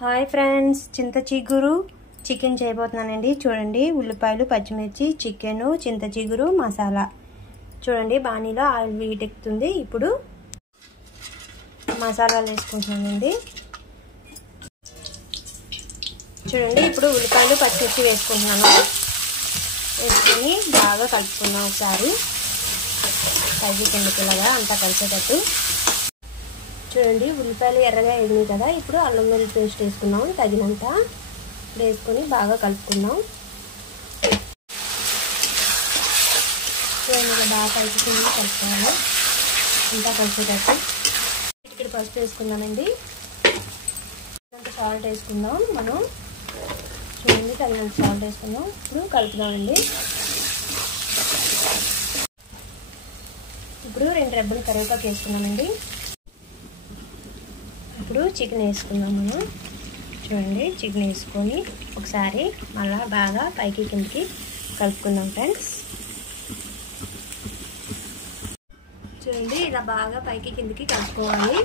Hi friends, చింత చిగురు chicken చేయబోతున్నానండి. చూడండి, ఉల్లిపాయలు, పచ్చిమిర్చి, చికెన్, చింత చిగురు, మసాలా. చూడండి, బాణీలో ఆయిల్ వీటెక్కుతుంది. ఇప్పుడు మసాలాలు వేసుకుంటున్నానండి. చూడండి, ఇప్పుడు ఉల్లిపాయలు, పచ్చిమిర్చి వేసుకుంటున్నాను. వేసుకొని బాగా కలుపుకున్నాం. ఒకసారి పైకి కిందకిలాగా అంతా కలిసేటట్టు. చూడండి, ఉల్లిపాయలు ఎర్రగా ఎగినాయి కదా. ఇప్పుడు అల్లం వెల్లుల్లి పేస్ట్ వేసుకున్నాం తగినంత. వేసుకొని బాగా కలుపుకుందాం. చూడండి, బాగా పైకి కింద కలుపుకోవాలి. అంతా కలిసేటట్టు. ఇక్కడ పసుపు వేసుకుందామండి. తగినంత సాల్ట్ వేసుకుందాం మనం. చూడండి, తగినంత సాల్ట్ వేసుకుందాం. ఇప్పుడు కలుపుదామండి. ఇప్పుడు 2 రెబ్బలు కరివేపాకు వేసుకున్నామండి. ఇప్పుడు చికెన్ వేసుకుందాం మనం. చూడండి, చికెన్ వేసుకొని ఒకసారి మళ్ళా బాగా పైకి కిందకి కలుపుకుందాం ఫ్రెండ్స్. చూడండి, ఇలా బాగా పైకి కిందకి కలుపుకోవాలి.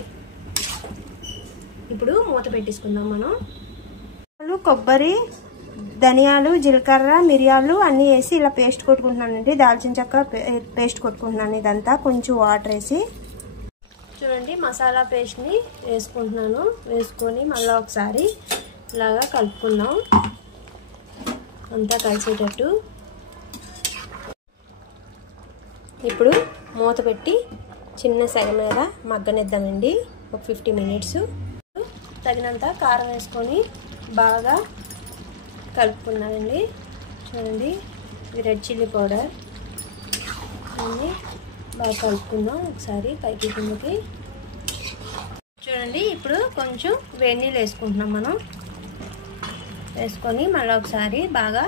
ఇప్పుడు మూత పెట్టేసుకుందాం మనం. కొబ్బరి, ధనియాలు, జీలకర్ర, మిరియాలు అన్నీ వేసి ఇలా పేస్ట్ కొట్టుకుంటున్నానండి. దాల్చిన చెక్క పేస్ట్ కొట్టుకుంటున్నాను. ఇదంతా కొంచెం వాటర్ వేసి. చూడండి, మసాలా పేస్ట్ని వేసుకుంటున్నాను. వేసుకొని మళ్ళీ ఒకసారి ఇలాగా కలుపుకుందాం అంతా కలిసేటట్టు. ఇప్పుడు మూత పెట్టి చిన్న సెగ మీద మగ్గనిద్దామండి ఒక 50 మినిట్స్. తగినంత కారం వేసుకొని బాగా కలుపుకున్నానండి. చూడండి, ఇది రెడ్ చిల్లీ పౌడర్ అన్నీ బాగా కలుపుకుందాం ఒకసారి పైకి కిందకి. చూడండి, ఇప్పుడు కొంచెం వేడి నీళ్ళు వేసుకుంటున్నాం మనం. వేసుకొని మళ్ళీ ఒకసారి బాగా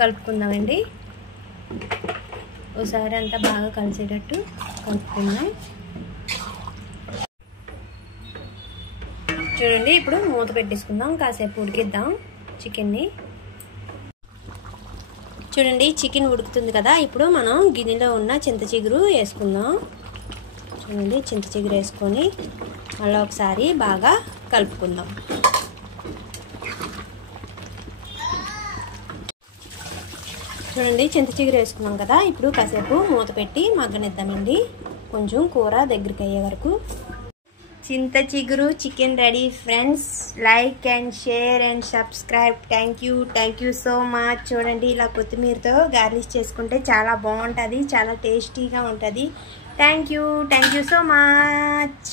కలుపుకుందామండి. ఒకసారి అంతా బాగా కలిసేటట్టు కలుపుకుందాం. చూడండి, ఇప్పుడు మూత పెట్టేసుకుందాం. కాసేపు ఉడికిద్దాం చికెన్ని. చూడండి, చికెన్ ఉడుకుతుంది కదా. ఇప్పుడు మనం గిన్నెలో ఉన్న చింత చిగురు వేసుకుందాం. చూడండి, చింత చిగురు వేసుకొని మళ్ళీ ఒకసారి బాగా కలుపుకుందాం. చూడండి, చింత చిగురు వేసుకున్నాం కదా. ఇప్పుడు కాసేపు మూత పెట్టి మగ్గనిద్దామండి. కొంచెం కూర దగ్గరికి అయ్యే వరకు. చింత చిగురు chicken ready friends. Like and share and subscribe. Thank you so much. చూడండి, ఇలా కొత్తిమీరతో గార్నిష్ చేసుకుంటే చాలా బాగుంటుంది, చాలా టేస్టీగా ఉంటుంది. Thank you so much.